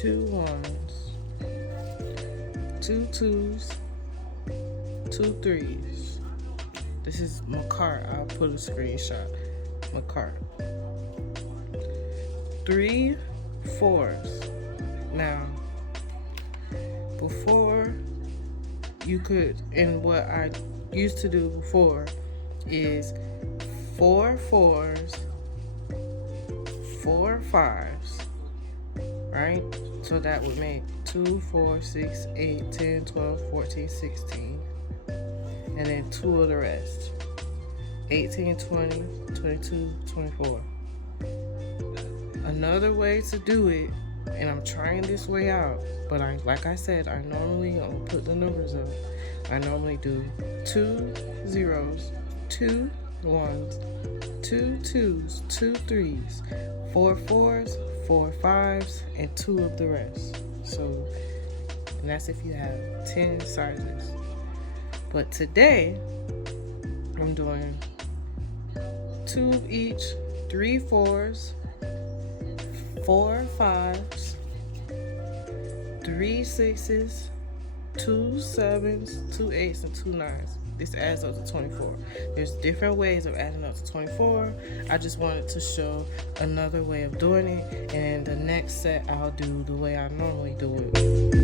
2 1s, 2 2s, 2 3s. This is makartt. I'll put a screenshot. Makartt. 3 4s. Now, before you could, and what I used to do before is 4 4s, 4 5s, right? So that would make 2 4 6 8 10 12 14 16, and then 2 of the rest, 18 20 22 24. Another way to do it, and I'm trying this way out, but like I said, I normally put the numbers up. I normally do 2 0s, 2 1s, 2 2s, 2 3s, 4 4s, 4 5s, and 2 of the rest. So, and that's if you have 10 sizes. But today, I'm doing 2 of each, 3 4s, 4 5s, 3 6s, 2 7s, 2 8s, and 2 9s. This adds up to 24. There's different ways of adding up to 24. I just wanted to show another way of doing it, and the next set I'll do the way I normally do it.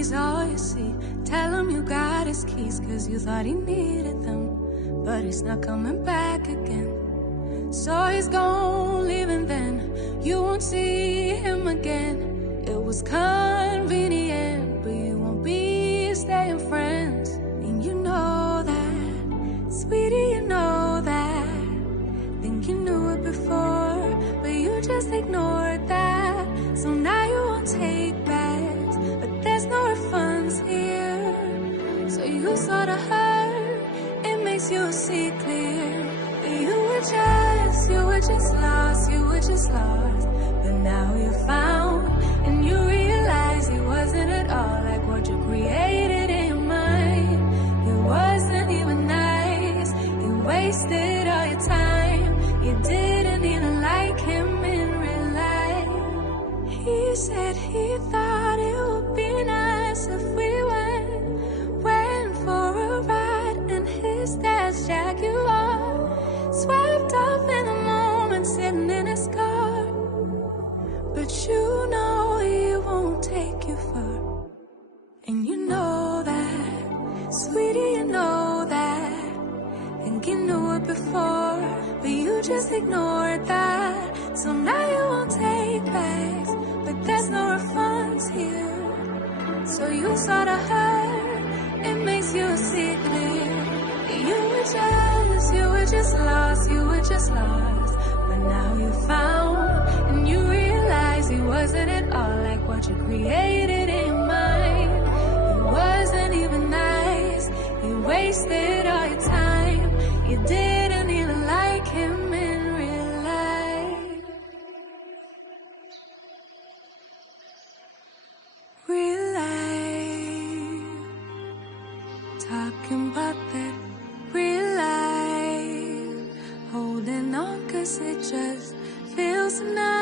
he's all you see. Tell him you got his keys, cause you thought he needed them, but he's not coming back again. So he's gone, leaving then. You won't see him again. It was convenient, but you won't be staying friends. And you know that, sweetie, you know that. Think you knew it before, but you just ignored that. So now you won't take backs, but there's no refunds here. So you sorta hurt, it makes you see clear. But you were just lost. But now you found, and you realize he wasn't at all like what you created in your mind. He wasn't even nice, you wasted all your time. You didn't even like him in real life. He said he thought it would be nice if we went for a ride in his dad's Jaguar, swept off in the moment, sitting in his car. But you know he won't take you far. And you know that, sweetie, you know that. Think you knew it before, but you just ignored that. So now you won't take backs, but there's no refunds here. So you sorta hurt, it makes you see clear. You were just lost. But now you found, and you realize he wasn't at all like what you created in your mind. He wasn't even nice, he wasted all your time. You didn't even like him in real life. Real life. Talking about that real life. Holding on cause it just feels nice.